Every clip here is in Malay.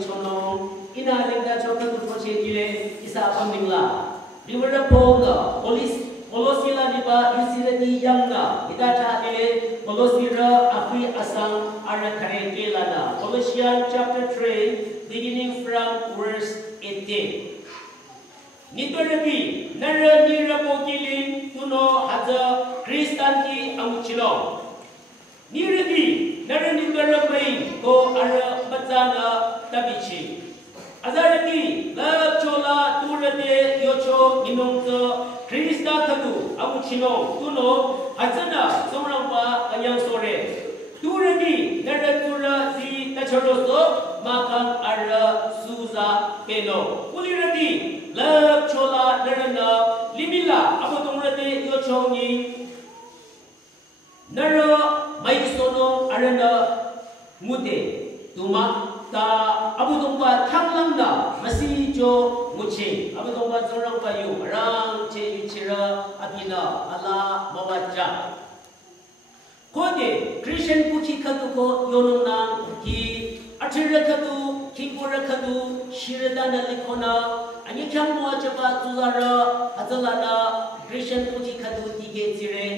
chono ina lingda chokatu poche gile isa pamingla liwara ponga polosila diba isirati yamna idata gile polosira afri asang ara kare kelana. Colossians chapter 3 beginning from verse 18. Nitorabi nara nirapo kilin tuno haza Kristanti amuchilo. Niradi nara nitarabai ko ara batsana tabichi. Azarati la chola turade yocho ninongzo Krista kadu amuchilo tuno hazana somramba kanyang sore. Turadi nara tura si tacharoso makang ara suza peno. Uliradi la chola narana limila abotongrade yochongi nara maisono arana mute tuma ta abotongba thanglangna masijo muchi abotongba zorangba yu rang che yuchira abina ala mawaja kode Christian kuchi katuko yononang ki achirakatu kingurakatu shiradana likona ani kyangwa chapa tuzara azalana Christian kuchi katu tige zire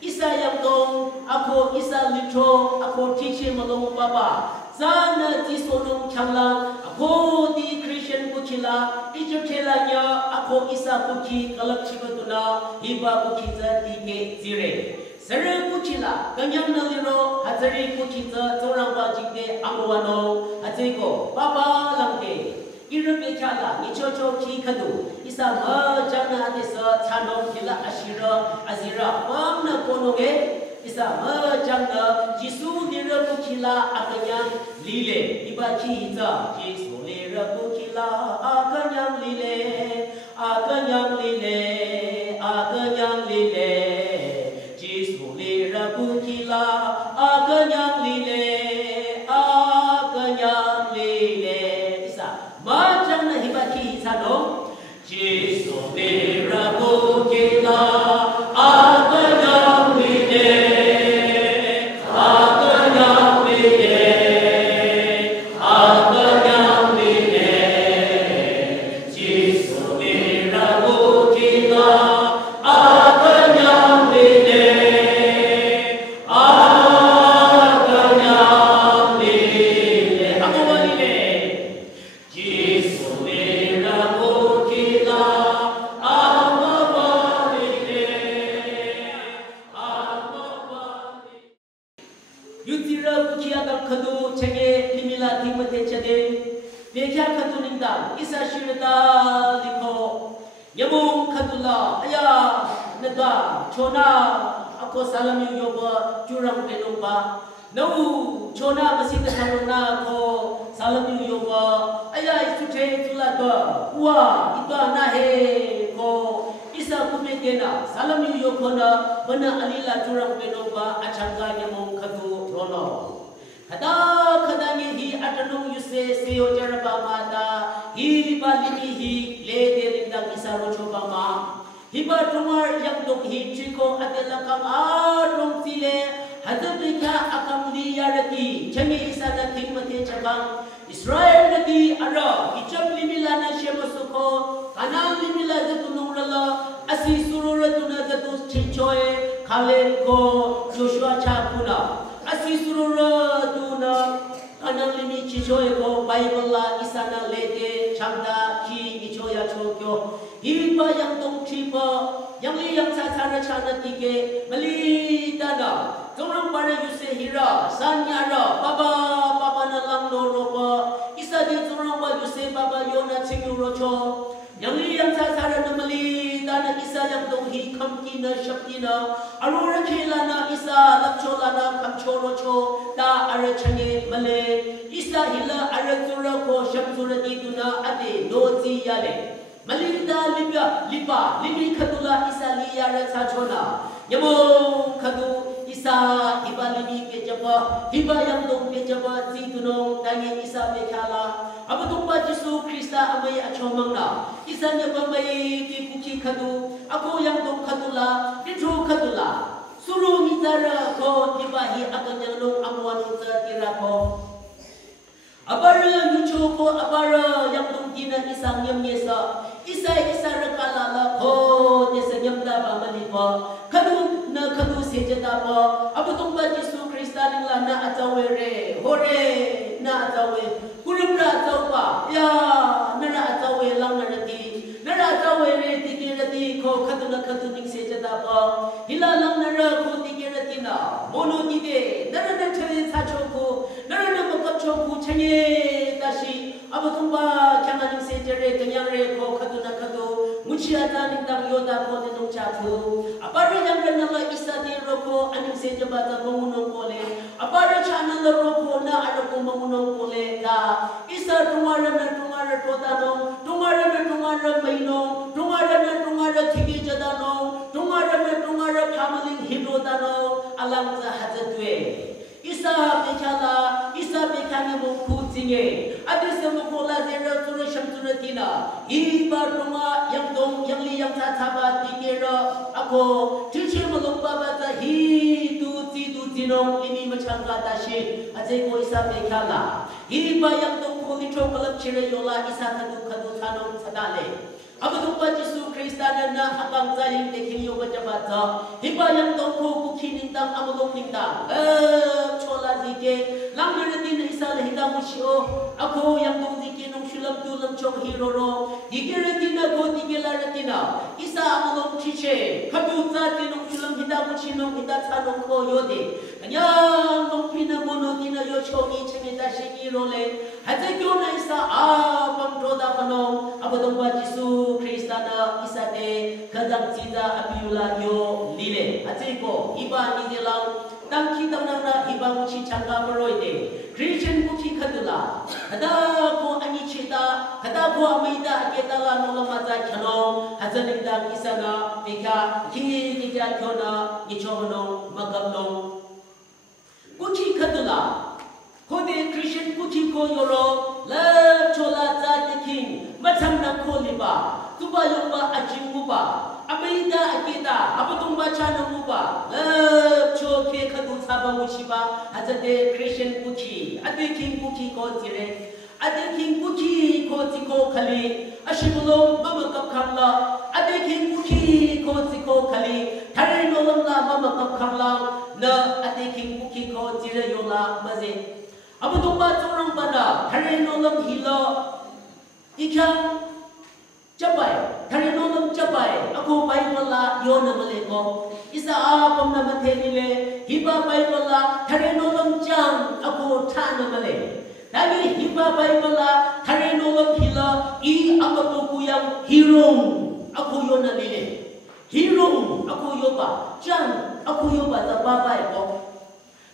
isa yamdong ako isa litro ako tiche malong baba zana tisonong kyanglang ako di Christian kuchila ijotelanya ako isa kuchi kalak chibatuna hiba kuchiza tige zire Sere kuchila kanyang naliro hazari kuchiza zorangba jikde angwano haziko baba langde irupe chala nichocho ki kadu isa ma jana adesa chano kila ashira azira mamna konoge isa ma jana jisu nira kuchila akanyang lile ibachi za jisu nira kuchila akanyang lile akanyang lile akanyang lile Kukila aganyang lile isa macam na hibaki sano Jesu nira kukila aganyang lile aganyang lile aganyang lile Jesu nira kukila aganyang lile Chona ako salam yung yoba jurang penumba nau chona masih terharuna ko salam yung yoba ayah isute tula ko wa itu nahe ko isa kumegena salam yung yoba na mana alila jurang penumba achanga nyamong kadu rono kada hi atanong yuse seyo jaraba mata hi balini hi lede rindang isa rocho bama Hiba tumar yang dong hijiko adalah kam arong sile hadapika akam liyarati changi isa na tingmate chabang Israel nadi ara icham limila na shemasuko kanang limila zatu nungrala asi surura tuna zatu chichoe kalen ko Joshua chapuna asi surura tuna kanang limi chichoe ko Bible la isa na lete chamda ki ichoya chokyo Iba yang dong cipa, yang liang cara cara tige, meli dana, orang pada yuse hira, sanyara, baba na lang noroba, isa di orang pada yuse baba yona cinguro yang liang cara na meli dana isa yang dong hi kamkina shaktina, arura kilana isa lakcholana kamchoro da ara change male, isa hila ara zura ko shamzura iduna ade dozi yale. Malinda lipa limi kadula isa liyara sachona yamo kadu isa iba limi kejaba iba yang dong kejaba zidunong tangi isa mekala abutumba Yesu Krista amay achomangna isa nyaba may kipuki kadu ako yang dong kadula nitro kadula suru mitara ko iba hi akanyang nong amwan sa tira ko abara yucho ko azawe hore na azawe kurumra azawa ya nara azawe lang nara azawe re tigirati ko kaduna kaduning se jada pa hila lang nara ko tigirati na mono tige nara na chhe sachoku nara na makapchoku chanye dashi abatumba kyanganing se jere kanyang re ko kaduna kadu muchiata ningdang yoda ko dinong chaku apare yang nala isa de roko aning se jabata mamunong kole apare chana la roko na arako mamunong kole ka isa tungara totano tungara maino tungara thigi jadano tungara phamaling hidotano alang za hajatwe isa bekhange mo khutinge adise mo kola zera tura shamtura tina iba tunga yangli yang thaba tigera ako chichi malong baba ta hi tu tinong limi machanga dashi aje ko isa bekhala iba yangdong kholi chokolap chire yola isa khadu thanong sadale Abadumpa Jisu Kristana na abang zaying deking yo bajabata hiba yang tongko kukining tang amalong ningtang chola zike lang naratin isa lahita musyo ako yang tong zike nung shulam dulam chong hiroro dikiratin ako dikilaratin isa amalong chiche kabutza tinong shulam hita musino hita tanong ko yode kanyang nung pinamono tina yo chongi chengita shingirole hajakyo na isa abang troda kanong abadumpa Jisu Kristana isate kadang cita apiula yo lile atiko iba ni dilang tangki tanana iba muci changa meroide Christian muci kadula kada ko ani cita kada ko amaida ketala no lamata chano hazaning dang isana pika ki ja kyona ichono magabno muci kadula kode Christian muci ko yoro la chola za king macam na ko liba tuba yomba ajinguba amaida akita abatumba chana muba choke khadu saba mushiba azade Christian kuki ade king kuki ko tire ade king kuki ko tiko khali ashibulo mama kap khamla ade king kuki ko tiko khali thare nolam la mama kap khamla na ade king kuki ko tire yola maze abatumba chorong bana thare nolam hilo ikhang Capai, hari nolam capai. Aku Bible la yona maleko. Isa apam na mathenile. Hiba Bible la hari nolam jang. Aku thana male. Tapi hiba Bible la hari nolam hila. I apa tu yang hirong. Aku yona lile. Hirong aku yoba. Jang aku yoba ta babai ko.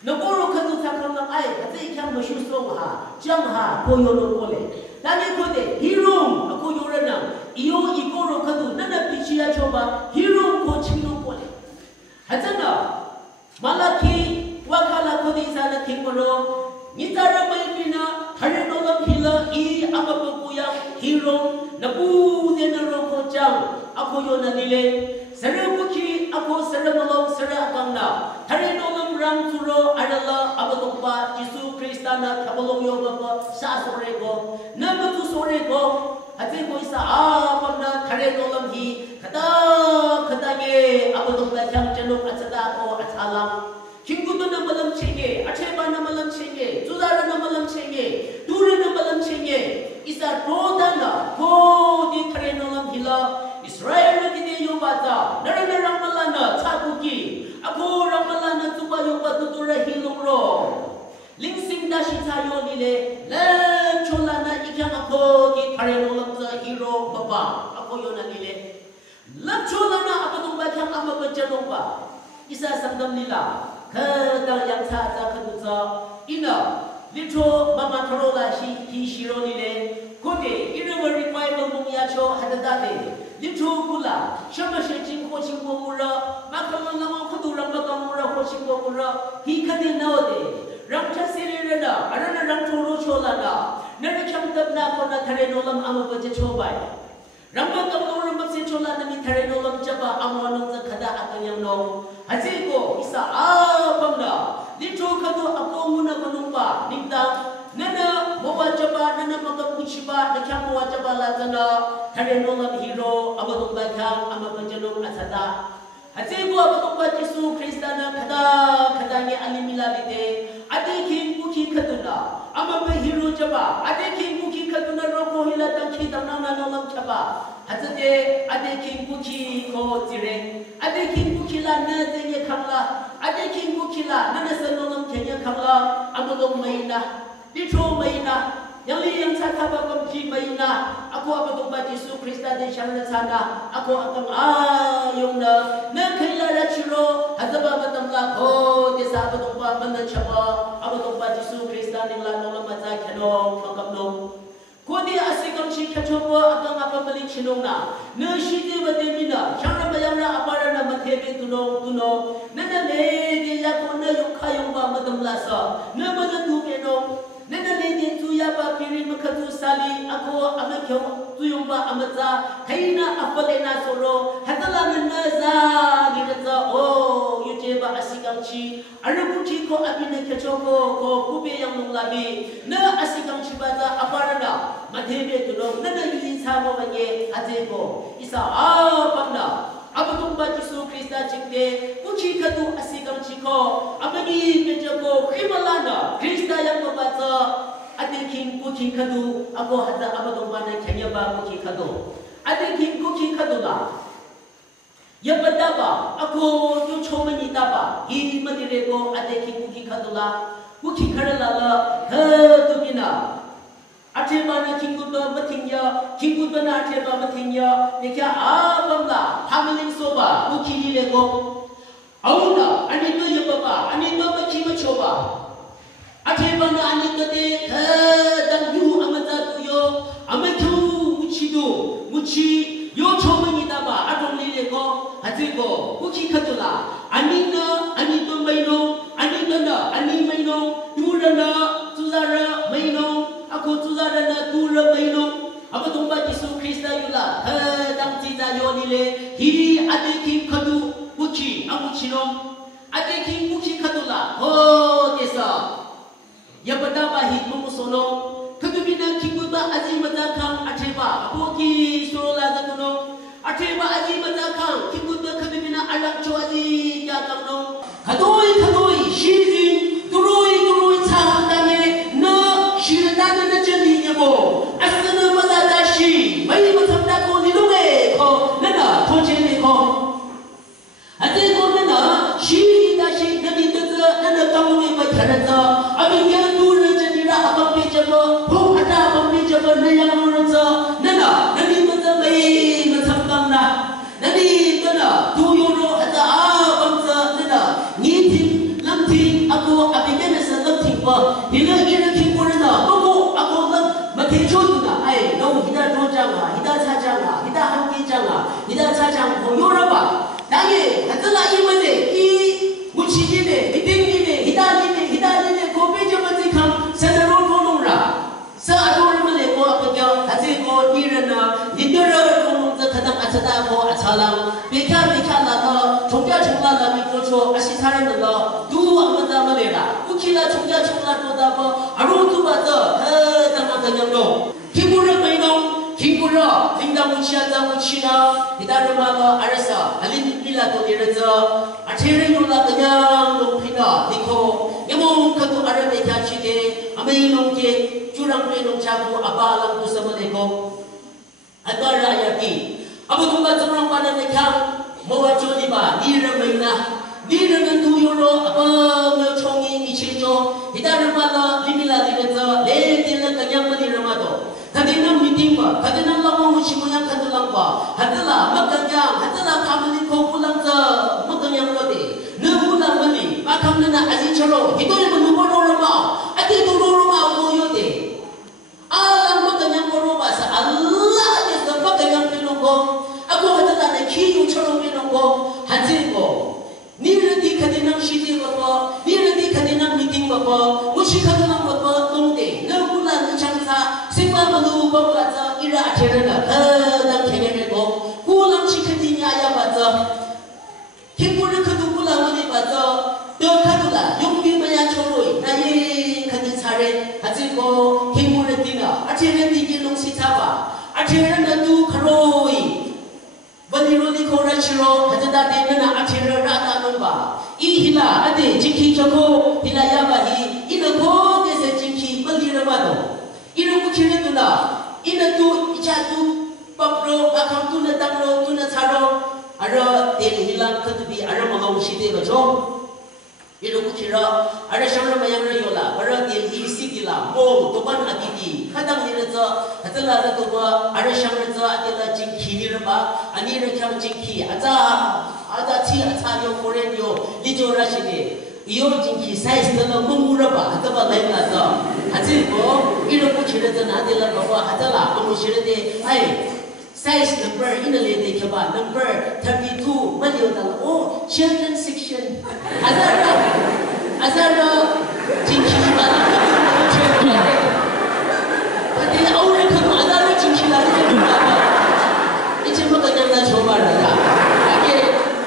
Nagoro kadu takam lang ay. Kasi ikyang masyusong ha. Jang ha ko yono kole. Tapi kode hirong aku yorana. Iyo ikoro kadu nana pichiya choba hero ko chino kole hajana malaki wakala kodi sana tingoro nitara maipina hare nolam hila I amapuya hero nabu denaro ko jang ako yona nile sarabuki ako saramalong sara akangna hare nolam ram turo adala abatumpa Jisu Kristana kabolong yoba sa sorego nabatu sorego Hati ko isa apamna thare nolam hi kada ye abadong jang janok atsada ko atsalam kingudo na malam chenge acheba na malam chenge judara na malam chenge dure na malam chenge isa rodana ko di thare nolam hila Israel kide yobata narana ramalana chabuki ako ramalana tuba yobatu tura hilongro Lingsing dashi tayo nile le cholana ikyang ako di thare nolam za hero baba ako yona nile le cholana abadong bakyang amabajanong ba isa sangdam nila kadang yang sa kaduza ina litro mama tarola hi shiro nile kode ina revival mong yacho hadadade litro kula shama sheching ko chingbo mura makamang lamang kudurang bakang mura ko chingbo mura hi kade naode Ramcha sirena, arana ramchoro cholana, nana chamtab na kona thare nolam amabaja chobai. Ramba kamno ramba se cholana mi thare nolam chaba amwanong za khada akanyang no. Hajiko isa apamna, litro kado ako muna kanumba, ningta nana mawa chaba nana magapuchiba na kyang mawa chaba lazana thare nolam hero abadong bakyang amabaja nong asada. Hajiko abadong Jisu Kristana khada ni alimila lite. Adeking buki katuna, ama hiru jaba, adeking buki katuna roko hila tangki tanana nolam chaba. Hazade adeking buki ko tire, adeking buki la na tenya kamla, adeking buki la na sanolam kenya kamla, amadong mayna, litro mayna. Yang li yang sata babam ki mayna, aku apa tu baca Yesus Kristus di sana sana, aku akan ayong na kaila la chiro, hazaba batam la ko desa apa tu ba mana chaba, apa tu baca Yesus Kristus di la nolam mata kano kakap no. Ko dia asikam si kacoba akan apa balik chino na, shite bademina, chana bayamna apa na mathebe tuno, nana le dia ko na yung kayong ba matam lasa, na madatu keno. Nana lady tu ya ba piri makatu sali ako amakyo tu yung ba amata kaina afalena soro hatala nana za ninaza o yute ba asikang chi arabuti ko abine kechoko ko kube yang nunglabi na asikang chi ba za aparana mathebe tuno nana yuzin samo manye ateko isa pamna Abatung ba Yesus Kristus cikde kunci katu asikam ciko abagi menjago khimalana Kristus yang membaca adeking kunci katu aku hada abatung mana kenya ba kunci katu adeking kunci katu la ya badaba aku tu chomani daba hi madirego adeking kunci katu la kunci karala la tu bina Atebana kinggudo matingya, kinggudo na ateba matingya, nekya abamla, hamiling soba, bukili lego. Auna, anito yababa, anito makima choba. Atebana anito de kadang yu amata tuyo, amatu muchido, muchi yo chomani daba, adong lego, atego, buki katula. Anito maino, anito na, ani maino, durana, tuzara maino. Aku tuzara na tura maino apa tumba Yesus Kristus yula dang tita yonile hi adeking kadu buci amuchino adeking buci kadula ho desa ya badaba hi mumusono kadubina kingguba azimata kang ateba aboki sola zaguno ateba azimata kang kingguba kadubina alak choazi ya kamno kadoi shizin duroi tangane na shirana na jeli nyamo asana mazadashi mai matamda ko nilume ko nana tojene ko ate ko nana shi dashi nabi tata nana kamume matarata abinga dur jadira abambe jabo ho ata abambe jabo naya murata nana nabi tata mai matamdamna nabi tana tuyoro ata abamta nana nitim lamti ako abinga nasa lamti pa hila 대조구나. 아이, 너무 기다 조장아, 기다 사장아, 기다 함기장아, 기다 사장 요러봐. 나게 하더라 이만에 이 무치기네, 미땡기네, 기다리네, 고배점한테 감 사다로 도농라. 사도르만에 뭐 아프겨, 다시 뭐 이르나, 이들을 도농자 가당 아차다고 아차랑, 베카 나가 종자 청라나 미고초 아시사람들로 누구 아무다 말해라. 우키라 종자 청라도다 뭐 아로두바더 당당당양로. 기부를 매너, 기부러 링당 무치한다 무치나 이다르마가 알았어. 알린 빌라도 이르서 아체를 요라 그냥 높이나 니코 여모 그도 아르메 자치게 아메이농게 주랑레 농자고 아바랑 두서머내고 아바라 아야기 아버동가 정랑 바나네 그냥 뭐와 조리바 니르메나 니르는 두요로 아바며 총이 미칠조 이다르마가 리밀라 이르서 레딜라 그냥 머니르마도 Kadinam meeting ba, kadinam lamang musimuyan kadalang ba, hadala magkanyang, hadala kamali ko pulang sa magkanyang lodi, namulang mali, makam na azicharo, ito yung manubaro rama, at ito rama mo yode. Alang magkanyang rama sa Allah is the magkanyang pinunggo, ako hadala na kiyo charong pinunggo, hansin ko. Niladi kadinam shiti ba po, niladi kadinam meeting ba po, musikadalang ba po, tungde, namulang changsa, Malu baca ira cerita, dan kene ko, kulang cikati nyaya baca, kimpul kedukulah mani baca, dekatula, yungbi banyak coroi, naye kati sare, hasil ko kimpul tina, aceren di jenong si caba, aceren tu karoi, Baliroli kora chiro hajada de nana achira rata nomba I hila ade jinki choko hila yabahi ina ko dese jinki balirabado ina kuchire tuna ina tu ichatu papro akam tuna tamro tuna charo ara de hila katubi ara magau shide gajo ina kuchira ara shamra mayamra yola ara de hi sigila mo toban adidi kadang ni raja hatala da to ara shamra za adela jinki ni raba ani ra kyam jinki aja chi acha yo foreign yo lijora shide iyo jinki size da mungura ba hataba laina da haji ko ina kuchira da na de la ba hatala amu shire de ai size number in the lady kaba number 32 malio dal oh children section azara jinki ba ade aure ko azara jinki la ichi maka nyanda choba ra age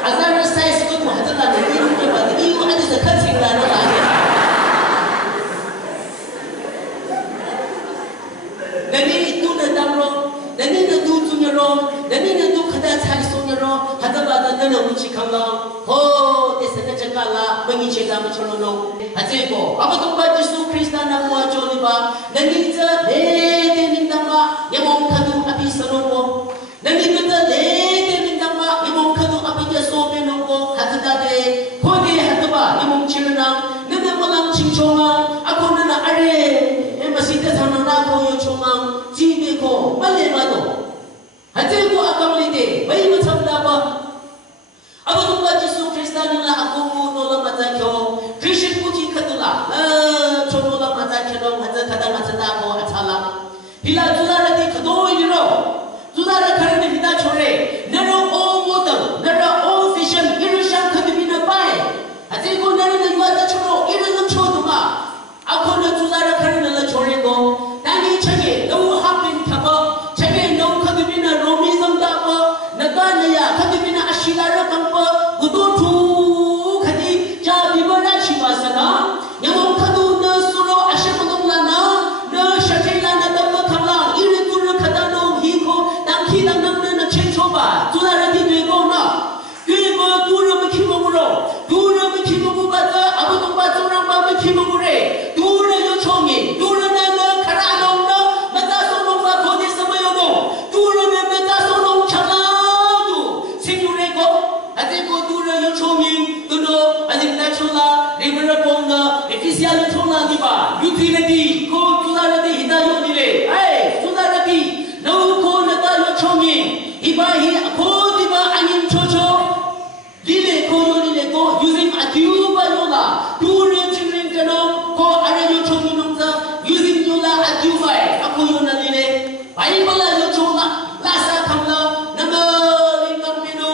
azara size ko hadala ne iru ke ba iu ade da katsing la na nani tu na damro nani na du tunyaro nani na du kada chali sonyaro hadaba da nana uchi kanga ho desa na chakala mangi chega ma chono no ajeko abato ba Jesu Krista na mo choli ba nani ta le de nindama yamong kadu api sanomo nani ta le de nindama yamong kadu api ja so be no ko hadada de ko de hadaba yamong chirna nana malang chingchonga ako nana are masita sana na ko yo chonga jibe ko male mado hajel ko akamlite bai macam daba aba tumba Jesu Krista nila ako mo nola mata kyo Christian puji kadula chono la mata kyo haja kada mata ko athala hila tudara di kado yiro tudara karne hida chore nero o model nero o vision irushan kadibina pai hajel ko nero na yuada chono irushan choduma ako na tudara karne la chore ko tani chage no happen kaba chage no kadibina romism da ko naganaya kadibina ashilara kampa gudotu khadi ja bibara chibasana yamong khadu na suro ashamadong lana na shakela na dabba khamla ire tur khadano hi ko dangki dangam na chenchoba tudara di dego na kima dura mkhimoguro dura mkhimogu bata abudong bata rang ba mkhimogure dura yo chongi dura na kharano na mata sono ba gode samayo no dura na mata sono chaladu sinure ko ate ko dura yo chongi tuno azim na chola river ponna official chola di ba yuthile di ko tudara di hidayo ni le ai tudara di no ko na ta yo chongi iba hi ko di ba anim chocho lile ko yo lile ko using adyuba yola dura chimrin kano ko ara yo chongi nongza using yola adyuba ako yo na lile bible yo chola lasa kamla nama lingam mino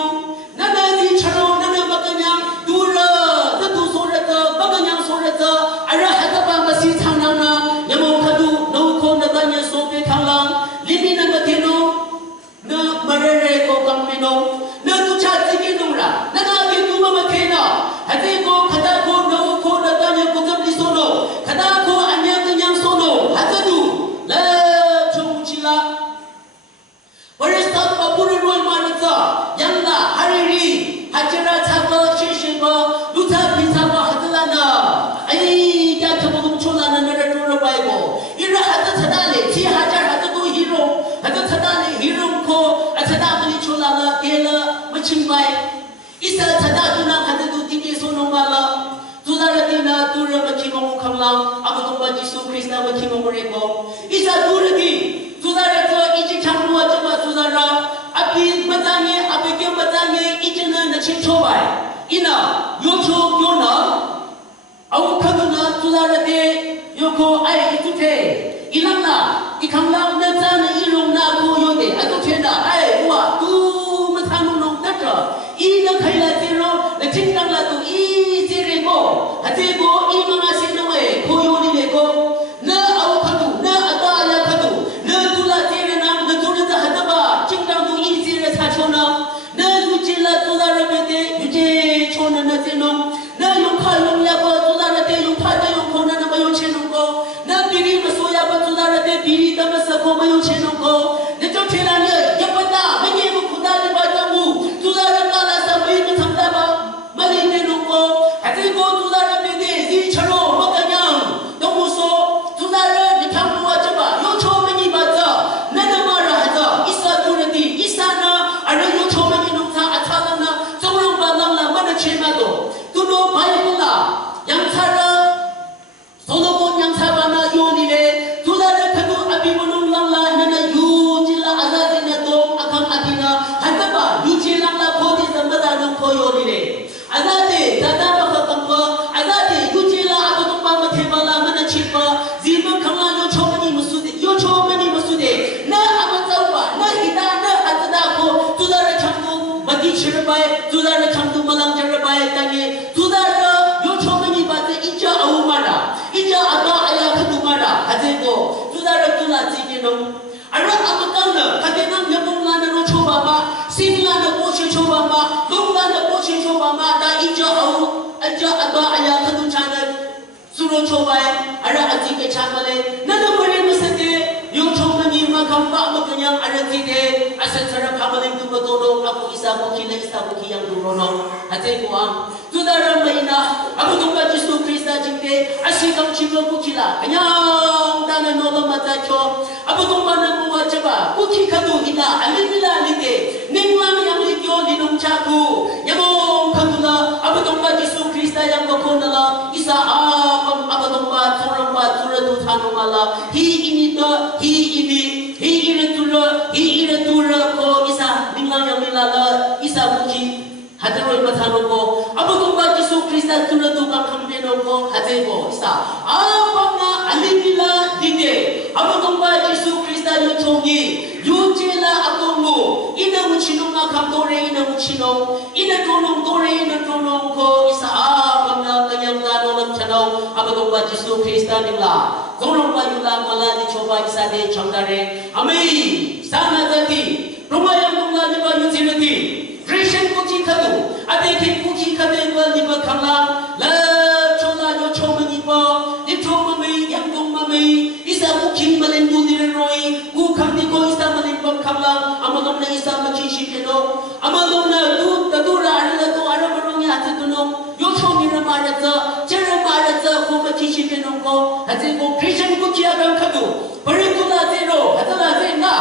nana di charo nana baganyam dura tatu sorata baganyam sorata ara hataba masi thanana yamong khadu no ko na tanya sobe khalang limi na matino na marere ko kamino na tu chati ki nura nana ki tu mama kena hate ko khada ko no ko na tanya ko tam lisono khada ko anya kanyang sono hatadu la chumuchila Waristan papura roy manata yanda hariri hajara chaba shishiba luta pisaba hatlana ai ya kabum cholana nara dura bible ira hata thadale chi hajar hata ko hero hata thadale hero ko athada bali cholala tela machimbai isa thada tuna hata tu tine sono mala tudara dina dura machimong khamlang abatumba Jesu Krista machimong reko isa dura di tudara to iji khamwa jama tudara api matange apike matange ijina na chinchobai ina yocho yona au kaduna tudara de yoko ai itute ilangna ikhamlang na jana ilong na ko yode atute na ai wa tu mathanu nong tata ina khaila tiro na chingtang la tu I sire ko hate ko I mga sinong e ko yoni le ko na au khadu na ataya khadu na tula tire nam na tula ta hadaba chingtang tu I sire sa chona na yuchila tula rabete yuje chona na tinong na yung khalong ya ba tula rate yung phata yung khona na mayo chenong ko na biri masoya ba tula rate biri ta masako mayo chenong ko na chotela ne yapata azade dada ba kamba azade yujela abadong ba mathebala mana chipa zima khama yo chomani masude na amatsawa na hida na atada ko tudara chamdu mati chirbai tudara chamdu malang chirbai tangi tudara yo chomani ba te ija awumara ija aga aya khadumara azego tudara tula jigino ara amakana kadena yamungla na ro choba ba simla na poche choba ba lungla na poche choba ba da ija awu aja aga aya khadu chana suro choba ara ajike chamale nana mare masate yo chomani ma kamba makanyang ara tide asensara phabaleng tu botono aku isa ko kiyang durono hate ko am tudara maina abu tumba jisu krista jingte asikam chibo ko kila kanyang dana nolo mata kyo abu tumba na muwa chaba kuki khadu hina alimila lite ninglang yang likyo linung chaku yamong khadula abu tumba jisu krista yang ko konala isa apam abu tumba turamba turadu thanumala hi ini tura ko isa ninglang yang milala isa kuki hajaroi mathanoko abu tumba jisu krista turadu ka kambeno ko hajego isa apamna alimila dite abu tumba jisu krista yo chongi yujela akomu ina muchinunga kamdore ina muchinong ina tonong ko isa apamna kanyang danom chano abu tumba jisu krista ningla tonong bayula mala di choba isa de changdare amei sana jati rumayang tungla ni ba yujilati Christian kuki kadu adeke kuki kade ba liba kamlang la chola yo chomani ba ni chomami yang dongmami isa kuki malen dudiroi ku kamdi ko isa malen ba kamlang amalom na isa machi shikeno amalom na du tadura arila to aramarong ya tatuno yo chomi na maratza chera maratza ko machi shikeno ko hate ko Christian kuki agam kadu paritula zero hatala zenga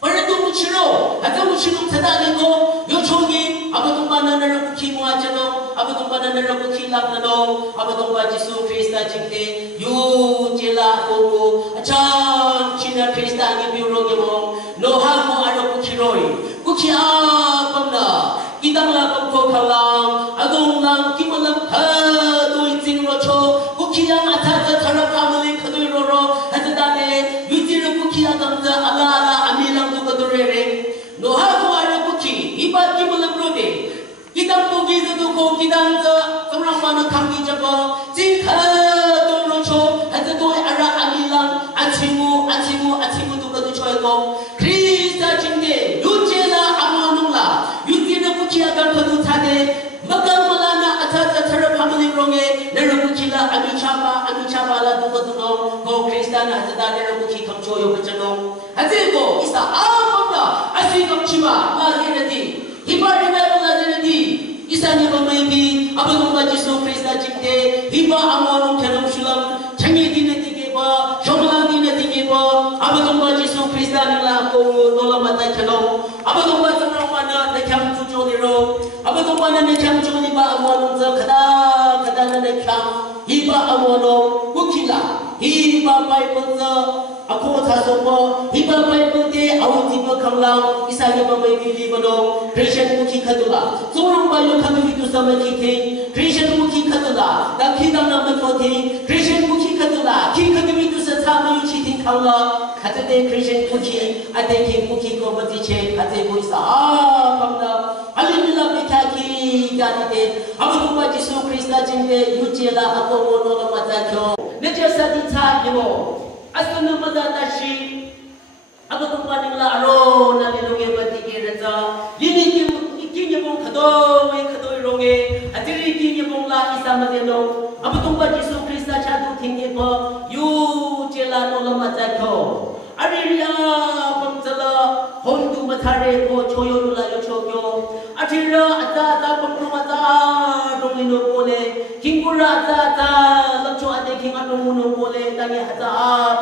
Parado muchiro, hata muchiro tadalego, yo chongi, abadong banana kuki muajano, abadong banana kuki laknano, abadong ba Jisu Krista jingte, yo jela kogo, achang china Krista ni biuro gemo, no ha mo ano kukiroi, kuki apamna, idang la kamko kalang, adong lang kimalam ha do iting rocho, kuki ang atata tharap kamali kadoy roro, hata dane, yujiro kuki agamta ala no ha ko ara kuki iba kimulam rode kidang pogi do ko kidang za samrang mana khamgi jaba jikha do rocho hata do ara amilang achimu do ka do choy ko krista jingde yujela amonungla yujina kuki agar khadu thade makam malana atha thara phamali ronge nero kukila amichaba la do ka do ko krista na hata nero kuki khamcho yo bachano hate ko isa asikam chima la henati hiba revival la henati isanya bamaibi abagum ba Jisu Krista jingte hiba amonong khanam shulam changi dinati ke ba shomala dinati ke ba abagum ba Jisu Krista nila ko nola mata khano abagum ba samra mana nakham chucho niro abagum ba na nakham chuni ba amonong za kada na nakham hiba amonong kukila hiba bible za ako thasopo hiba bible de awutiba kamlang isanya bamai bili bono Christian muki khadula zorong bayo khadu bitu samaki the Christian muki khadula dakhida nam thoti Christian muki khadula ki khadu bitu sa thamu chi thi khawla khate Christian muki adeke muki ko bati che khate boisa kamna alimila bitaki ganite abu ba Jisu Krista jingde yujela ako mono la matakyo neja sadita yemo asana madatashi abang paningla aro na linonge batike raja lini ki nyebong khadoi ronge atiri ki nyebong la isa madeno abang pa Jisu Krista chadu thingge ko yu chela no lama chakho ariya pamchala hondu mathare ko choyo la yo chokyo atira ata pamru mata dongino pole kingura ata lakcho ate kinga dongino pole tangi ata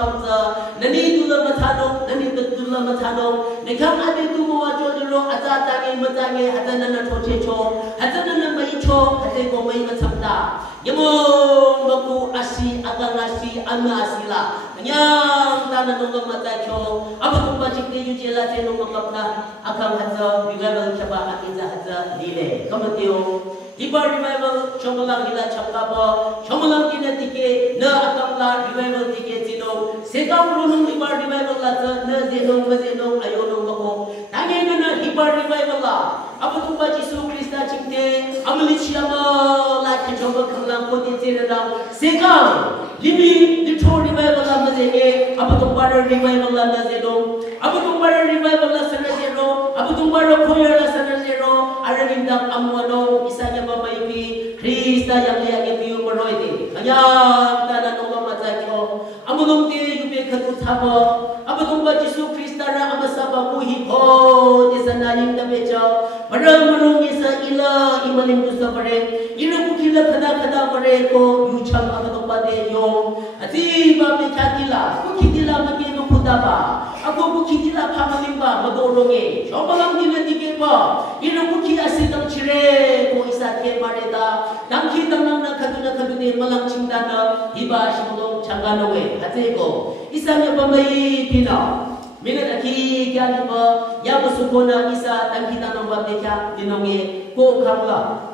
pamcha nani dula mathano nekam ade tumo wajodro ata tangi matangi ata nana thoche cho ata nana mai cho ate ko mai mathamta yamo baku asi agangasi ama asila Anyang tanah nunggu mata kyo. Apa kumpa cikte yuji lati nunggu kapna. Akam haza revival kaba akiza haza lile. Kamatio. Ibar revival chomolang hila chapkapa. Chomolang kinatike na akamla revival tike zino. Sekam runung ibar revival lata na zinong mazinong ayonong mako. Tangay na ibar revival la. Apa kumpa Jisu Krista cikte. Amalit siyama lati chomo kamlang kote zirana. Sekam. Limi litro revival la mazenge. Apa kumpa revival la nazino. Apa kumpa revival la sanazino. Apa kumpa koyer la sanazino. Aranindang amwano isanya mamaipi Krista yang lihat itu meroiti. Hanya tanah nunggu mata kyo. Amunong ti yupe katu thabo. Apa kumpa Jisu Krista ra amasaba muhipo desanaling dameja. Padang menung isa ila imalim dusa pare. Ilo kukila kada pare ko yucham apa kumpa de yo. Ati babe kakila kukitila magino kutaba. Aku kukitila pamalimba madoronge. Shobalang dinatike pa. Ilo kuki asidang chire ko isa ke mareda. Dangki danang na kadune malang chingdana hiba shimodong changanowe. Ati ko isa nya pamai pina. Minat aki kya ba ya musukona isa dangki danang ba bekya dinonge ko kamla.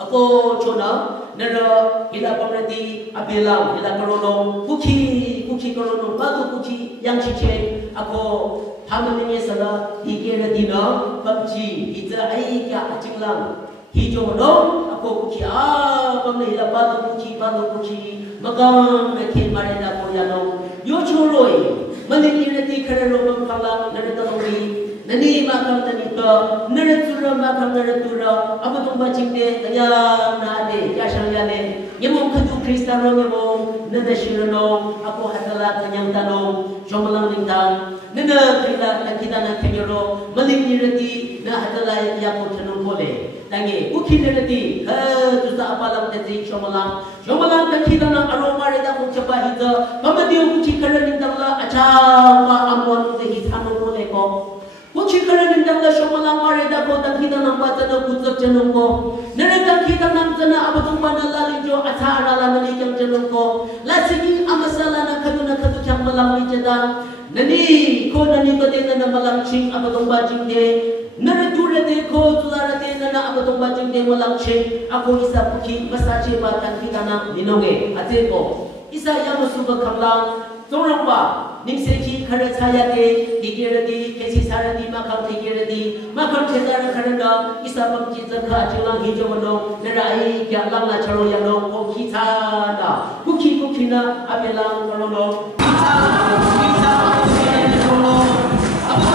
Ako chona nara hila pamrati abelang hila karono kuki karono bagu kuki yang chiche ako hamanenge sala hikera dina babji ita ai kya achinglang hijo no ako kuki pamne hila bagu kuki magam na ke marena ko yano yo choroi maningirati kararo bangkala nara talongi nani makam tani to naratura makam naratura abatung bachingde kaya naade yasangyane yemong kadu kristano yemong nada shirano ako hadala kanyang tanong jomalang lingdang nana kila nakita kenyoro malingirati na hadala yako tanong kole tangi ukinirati tusa apalang tati jomalang nakita ng aromarida kung chapahita pamadiyo kuchikara lingdang la achapa amon tehi tanong kole ko Kuchikara nindang la shomalang marida ko takita ng bata na kutsap janong ko. Nanagkakita ng sana abatong panalaling jo at haarala na likyang janong ko. Lasinging amasala na kadukyang malang lijada. Nani ko nanito din na malang ching abatong bajing de. Naradura de ko tulara din na abatong bajing de malang ching. Ako isa puki masache ba takita ng ninonge. Ate ko, isa yang masubag kamlang. Torang ba? Nimseki kara saya de digiradi kesi saradi makam digiradi makam cesara karanda isa pamcita ka jelang hijau no nerai kya lang na charo yano ko kita na kuki na abelang korono kita korono apa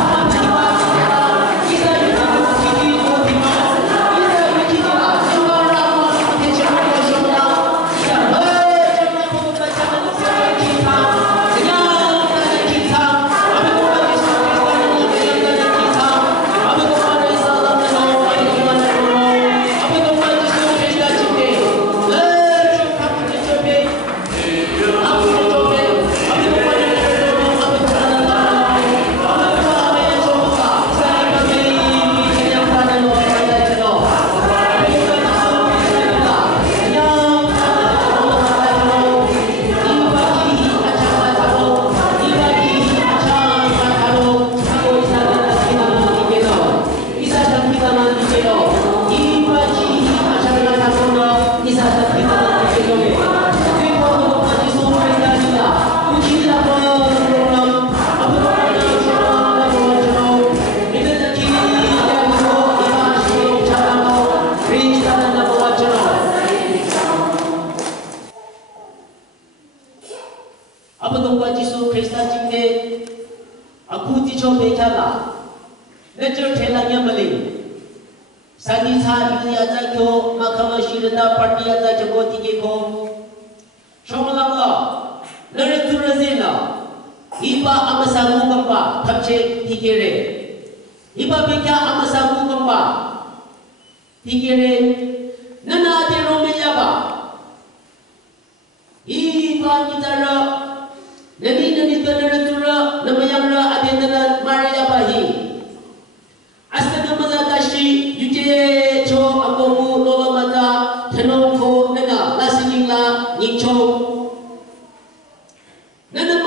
Nana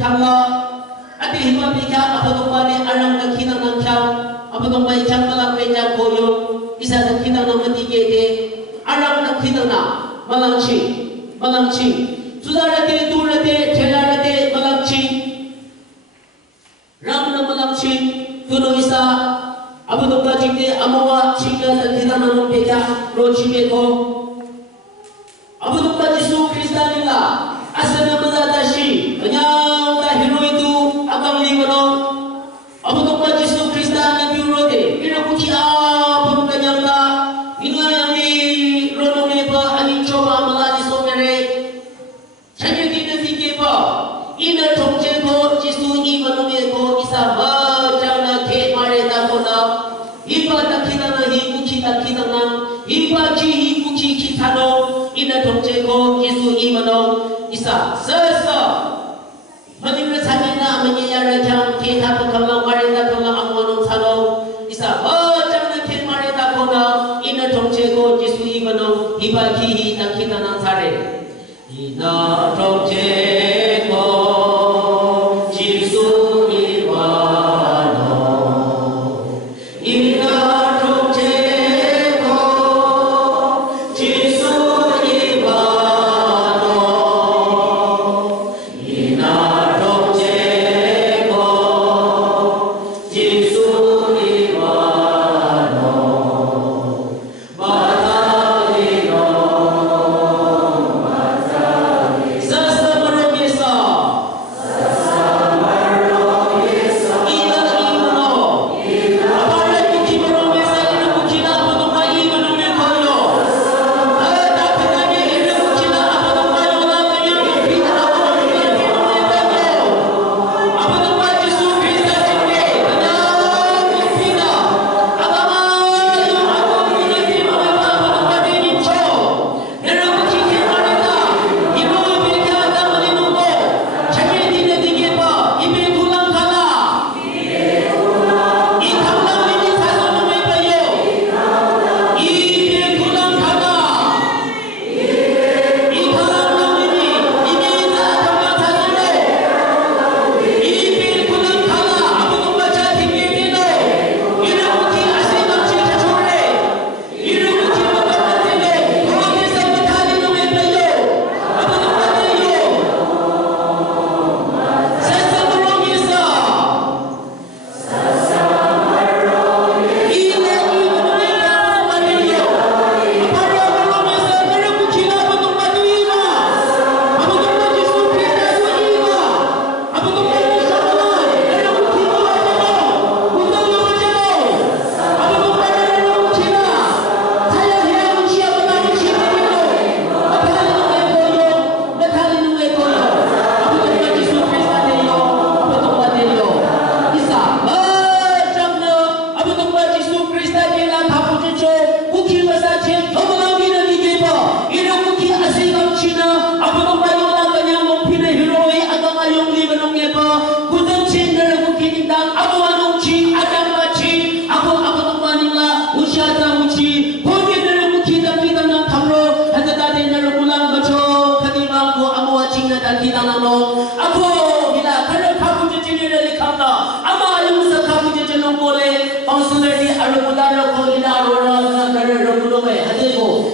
kamla ati hima pika apa tong bani arang na kinang nang kyang apa tong bai chang malang pe jang koyo isa na kinang na mati ke de arang na kinang na malang chi sudara de dura de thela de malang chi ram na malang chi tuno isa apa tong ba jing de amawa chika na kinang na pe ja ro chi me ko apa tong ba Yesus Kristus ni la asana mazadashi anyang da hero itu agam liwano abu to pa Yesus Kristus na biuro de ina kuki apa kanyang da inga ni rono ne ba ani choba maladi so mere chanye din de ke ba ina thongche ko Yesus I mano ne ko isa ba jana ke mare da ko na iba takina na hi kuki takina na iba ki hi kuki ki thano ina thongche ko Yesus I mano isa sesa madimna sanina manyara jam ke tha pakala marenda kala amwano thano isa ba jamna ke marenda kona ina thongche ko Yesu I mano hiba ki hi takina na thare ina thongche ko Yesu I mano ina thongche ko Yesu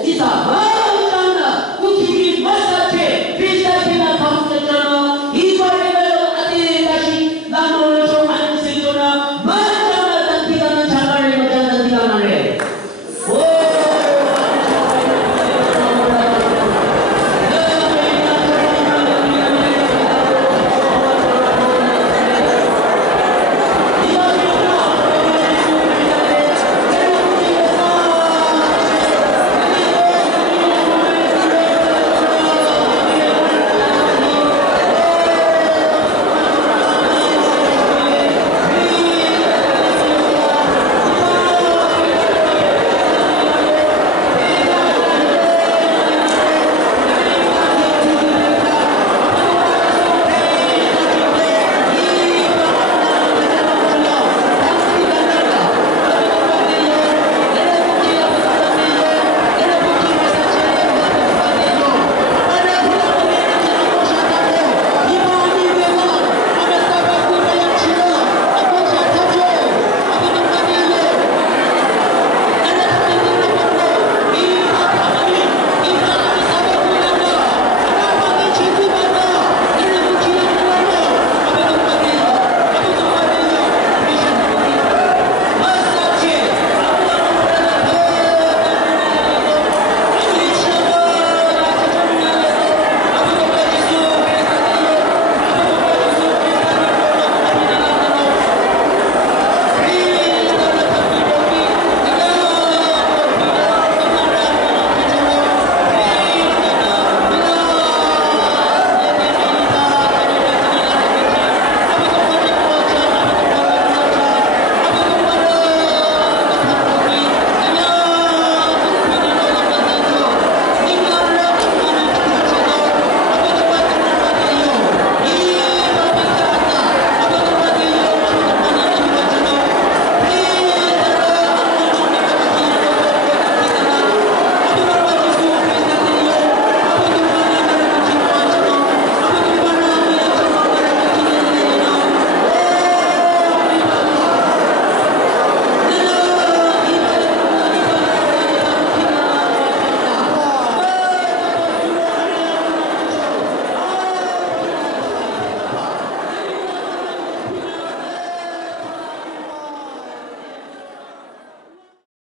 Isa